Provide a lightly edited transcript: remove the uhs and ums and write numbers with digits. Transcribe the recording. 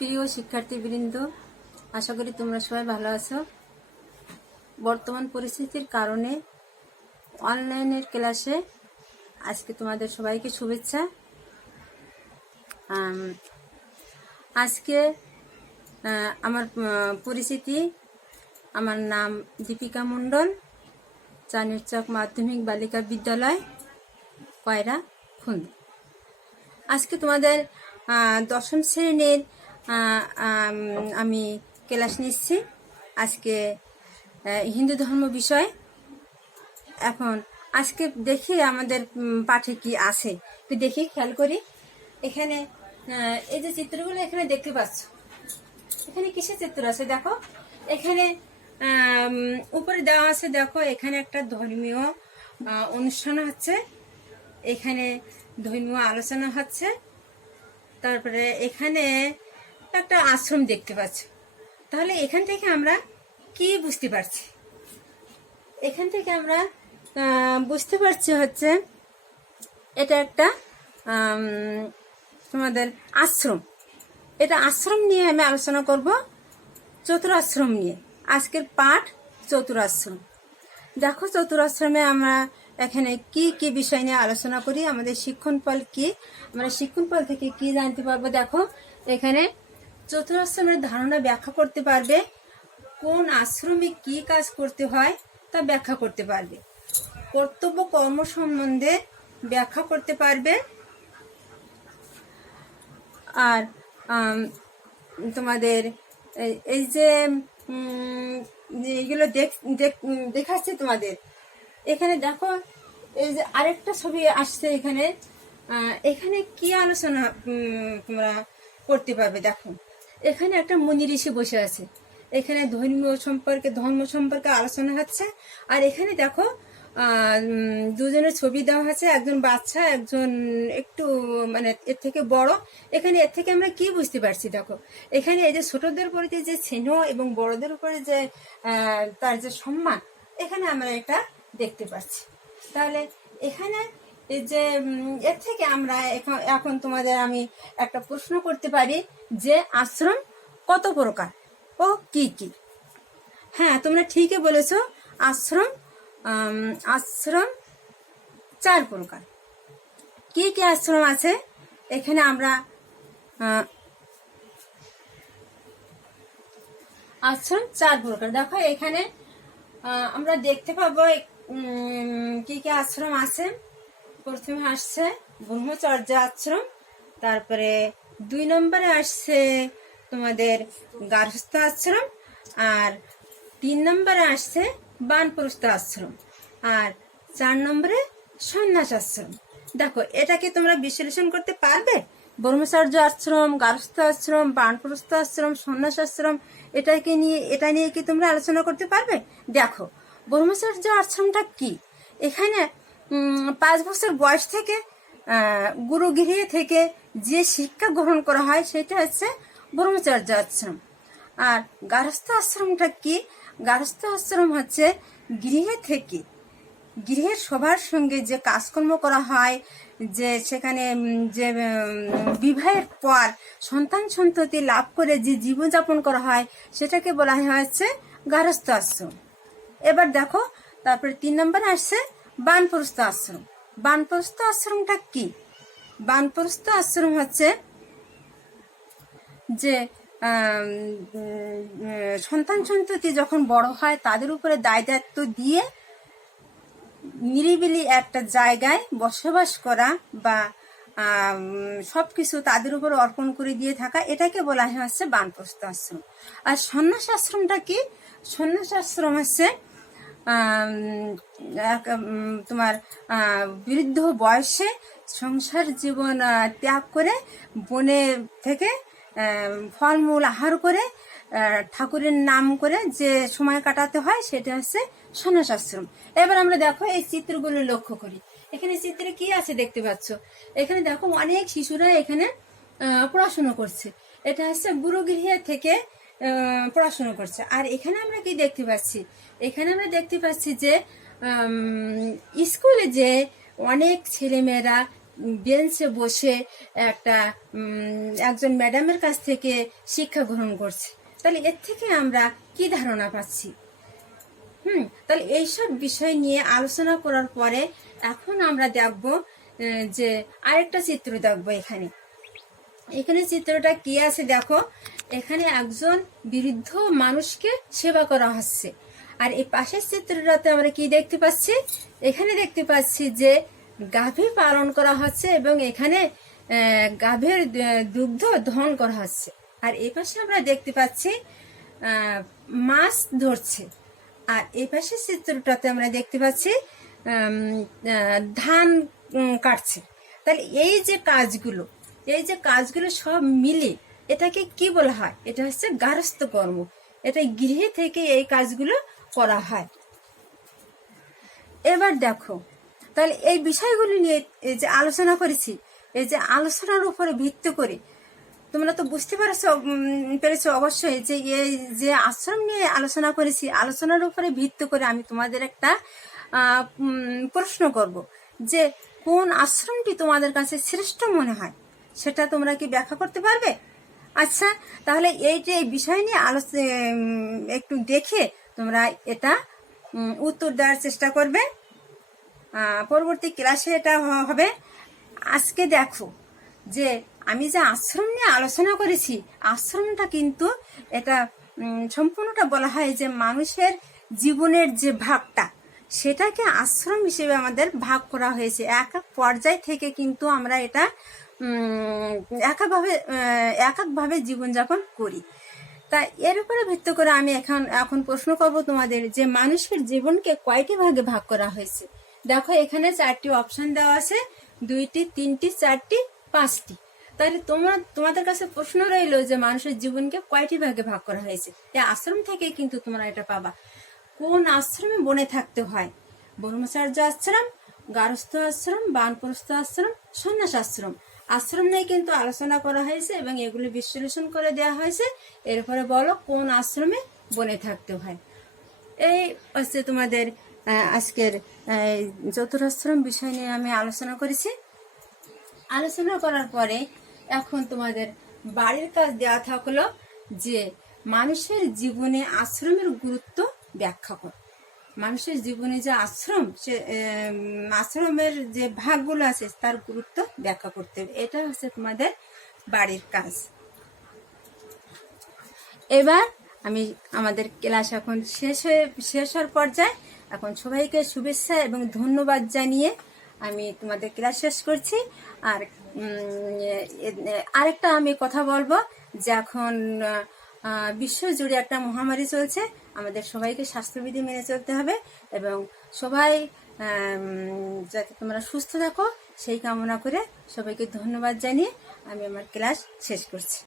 প্রিয় শিক্ষার্থীবৃন্দ, আশা করি তোমরা সবাই ভালো আছো। বর্তমান পরিস্থিতির কারণে অনলাইনের ক্লাসে আজকে তোমাদের সবাইকে শুভেচ্ছা। আজকে আমার পরিচিতি, আমার নাম দীপিকা মণ্ডল, চাঁদের চক মাধ্যমিক বালিকা বিদ্যালয়, কয়রা, খুলনা। আজকে তোমাদের দশম শ্রেণীর আমি ক্লাস নিচ্ছি। আজকে হিন্দু ধর্ম বিষয়। এখন আজকে দেখি আমাদের পাঠে কি আছে, একটু দেখি, খেয়াল করি। এখানে এই যে চিত্রগুলো এখানে দেখতে পাচ্ছ, এখানে কিসের চিত্র আছে দেখো। এখানে উপরে দেওয়া আছে, দেখো এখানে একটা ধর্মীয় অনুষ্ঠান হচ্ছে, এখানে ধর্মীয় আলোচনা হচ্ছে। তারপরে এখানে একটা আশ্রম দেখতে পাচ্ছি। তাহলে এখান থেকে আমরা কি বুঝতে পারছি? এখান থেকে আমরা বুঝতে পারছি হচ্ছে এটা একটা তোমাদের আশ্রম। এটা আশ্রম নিয়ে আমি আলোচনা করব, চতুরাশ্রম নিয়ে। আজকের পাঠ চতুরাশ্রম। দেখো চতুরাশ্রমে আমরা এখানে কি কি বিষয় নিয়ে আলোচনা করি, আমাদের শিক্ষণফল কি, আমরা শিক্ষণফল থেকে কি জানতে পারবো। দেখো এখানে চতুরাশ্রমের ধারণা ব্যাখ্যা করতে পারবে, কোন আশ্রমে কি কাজ করতে হয় তা ব্যাখ্যা করতে পারবে, কর্তব্য কর্ম সম্বন্ধে ব্যাখ্যা করতে পারবে। আর তোমাদের এই যে এইগুলো দেখাচ্ছি তোমাদের, এখানে দেখো এই যে আরেকটা ছবি আসছে এখানে। এখানে কি আলোচনা তোমরা করতে পারবে। দেখো এখানে একটা মুনি ঋষি বসে আছে, এখানে ধর্ম সম্পর্কে আলোচনা হচ্ছে। আর এখানে দেখো দুজনের ছবি দেওয়া আছে, একজন বাচ্চা, একজন একটু মানে এর থেকে বড়। এখানে এর থেকে আমরা কি বুঝতে পারছি? দেখো এখানে এই যে ছোটদের প্রতি যে স্নেহ এবং বড়দের উপরে যে তার যে সম্মান, এখানে আমরা এটা দেখতে পাচ্ছি। তাহলে এখানে এই যে এর থেকে আমরা এখন তোমাদের আমি একটা প্রশ্ন করতে পারি যে আশ্রম কত প্রকার ও কি কি। হ্যাঁ, তোমরা ঠিকই বলেছো, আশ্রম 4 প্রকার। কি কি আশ্রম আছে এখানে আমরা আশ্রম 4 প্রকার। দেখো এখানে আমরা দেখতে পাবো কি কি আশ্রম আছে। প্রথমে আসছে ব্রহ্মচর্য আশ্রম, তারপরে 2 নম্বরে আসছে তোমাদের গার্হস্থ্য আশ্রম, আর 3 নম্বরে আসছে বানপ্রস্থ আশ্রম, আর 4 নম্বরে সন্ন্যাস আশ্রম। দেখো এটাকে তোমরা বিশ্লেষণ করতে পারবে? ব্রহ্মচর্য আশ্রম, গার্হস্থ্য আশ্রম, বানপ্রস্থ আশ্রম, সন্ন্যাস আশ্রম, এটা নিয়ে কি তোমরা আলোচনা করতে পারবে? দেখো ব্রহ্মচর্য আশ্রমটা কি। এখানে 5 বছর বয়স থেকে গুরুগৃহে থেকে যে শিক্ষা গ্রহণ করা হয় সেটা হচ্ছে ব্রহ্মচর্য আশ্রম। আর গার্হস্থ্য আশ্রমটা কি? গার্হস্থ্য আশ্রম হচ্ছে গৃহে থেকে, গৃহের সবার সঙ্গে যে কাজকর্ম করা হয়, যে সেখানে যে বিবাহের পর সন্তান সন্ততি লাভ করে যে জীবনযাপন করা হয় সেটাকে বলা হচ্ছে গার্হস্থ্য আশ্রম। এবার দেখো তারপরে 3 নম্বরে আসছে বানপ্রস্থ আশ্রম। বানপ্রস্থ আশ্রমটা কি? বানপ্রস্থ আশ্রম হচ্ছে যে সন্তান সন্ততি যখন বড় হয় তাদের উপরে দায় দায়িত্ব দিয়ে নিরিবিলি একটা জায়গায় বসবাস করা বা সবকিছু তাদের উপর অর্পণ করে দিয়ে থাকা, এটাকে বলা হচ্ছে বানপ্রস্থ আশ্রম। আর সন্ন্যাস আশ্রমটা কি? সন্ন্যাস আশ্রম হচ্ছে তোমার বৃদ্ধ বয়সে সংসার জীবন ত্যাগ করে বনে থেকে ফলমূল আহার করে ঠাকুরের নাম করে যে সময় কাটাতে হয় সেটা হচ্ছে সন্ন্যাস আশ্রম। এবার আমরা দেখো এই চিত্রগুলো লক্ষ্য করি। এখানে চিত্রে কি আছে দেখতে পাচ্ছ? এখানে দেখো অনেক শিশুরা এখানে পড়াশোনা করছে, এটা হচ্ছে গুরুগৃহে থেকে পড়াশোনা করছে। আর এখানে আমরা কি দেখতে পাচ্ছি? এখানে আমরা দেখতে পাচ্ছি যে স্কুলে যে অনেক ছেলেমেয়েরা বেঞ্চে বসে একটা একজন ম্যাডামের কাছ থেকে শিক্ষা গ্রহণ করছে, তাহলে এর থেকে আমরা কি ধারণা পাচ্ছি? তাহলে এইসব বিষয় নিয়ে আলোচনা করার পরে এখন আমরা দেখব যে আরেকটা চিত্র দেখব। এখানে চিত্রটা কি আছে দেখো। এখানে একজন বৃদ্ধ মানুষকে সেবা করা হচ্ছে। আর এই পাশের চিত্রটাতে আমরা কি দেখতে পাচ্ছি? এখানে দেখতে পাচ্ছি যে গাভী পালন করা হচ্ছে এবং এখানে গাভীর দুগ্ধ দহন করা হচ্ছে। আর এই পাশে আমরা দেখতে পাচ্ছি মাছ ধরছে। আর এই পাশের চিত্রটাতে আমরা দেখতে পাচ্ছি ধান কাটছে। তাহলে এই যে কাজগুলো সব মিলে এটাকে কি বলা হয়? এটা হচ্ছে গার্হস্থ্য কর্ম। এটা গৃহে থেকে এই কাজগুলো করা হয়। এবার দেখো, তাহলে এই বিষয়গুলি নিয়ে এই যে আলোচনা করেছি, এই যে আলোচনার উপরে ভিত্তি করে তোমরা তো বুঝতে পেরেছো অবশ্যই যে এই যে আশ্রম নিয়ে আলোচনা করেছি, আলোচনার উপরে ভিত্তি করে আমি তোমাদের একটা প্রশ্ন করব যে কোন আশ্রমটি তোমাদের কাছে শ্রেষ্ঠ মনে হয়, সেটা তোমরা কি ব্যাখ্যা করতে পারবে? আচ্ছা, তাহলে এই যে বিষয় নিয়ে একটু দেখে তোমরা এটা উত্তর দেওয়ার চেষ্টা করবে। পরবর্তী ক্লাসে এটা হবে। আজকে দেখো যে আমি যে আশ্রম নিয়ে আলোচনা করেছি, আশ্রমটা কিন্তু এটা সম্পূর্ণটা বলা হয় যে মানুষের জীবনের যে ভাগটা, সেটাকে আশ্রম হিসেবে আমাদের ভাগ করা হয়েছে। এক এক পর্যায় থেকে কিন্তু আমরা এটা এককভাবে জীবনযাপন করি। তা এর উপরে ভিত্তি করে আমি এখন প্রশ্ন করব তোমাদের যে মানুষের জীবনকে কয়টি ভাগে ভাগ করা হয়েছে। দেখো এখানে 4টি অপশন দেওয়া আছে, 2টি, 3টি, 4টি, 5টি। তাহলে তোমাদের কাছে প্রশ্ন রইল যে মানুষের জীবনকে কয়টি ভাগে ভাগ করা হয়েছে। এই আশ্রম থেকে কিন্তু তোমরা এটা পাবা। কোন আশ্রমে বনে থাকতে হয়? ব্রহ্মচর্য আশ্রম, গার্হস্থ্য আশ্রম, বানপ্রস্থ আশ্রম, সন্ন্যাস আশ্রম। আশ্রম নিয়ে কিন্তু আলোচনা করা হয়েছে এবং এগুলি বিশ্লেষণ করে দেওয়া হয়েছে। এরপরে বলো কোন আশ্রমে বনে থাকতে হয়। এই হচ্ছে তোমাদের আজকের চতুরাশ্রম বিষয় নিয়ে আমি আলোচনা করেছি। আলোচনা করার পরে এখন তোমাদের বাড়ির কাজ দেওয়া থাকলো যে মানুষের জীবনে আশ্রমের গুরুত্ব ব্যাখ্যা কর। মানুষের জীবনে যে আশ্রম, সে আশ্রমের যে ভাগগুলো আছে তার গুরুত্ব ব্যাখ্যা করতে হবে। এটা হচ্ছে তোমাদের বাড়ির কাজ। এবার আমাদের ক্লাস এখন শেষ হওয়ার পর্যায়ে। এখন সবাইকে শুভেচ্ছা এবং ধন্যবাদ জানিয়ে আমি তোমাদের ক্লাস শেষ করছি। আর আরেকটা আমি কথা বলবো যে এখন বিশ্বজুড়ে একটা মহামারী চলছে, আমাদের সবাইকে স্বাস্থ্যবিধি মেনে চলতে হবে এবং সবাই যাতে তোমরা সুস্থ থাকো সেই কামনা করে সবাইকে ধন্যবাদ জানিয়ে আমি আমার ক্লাস শেষ করছি।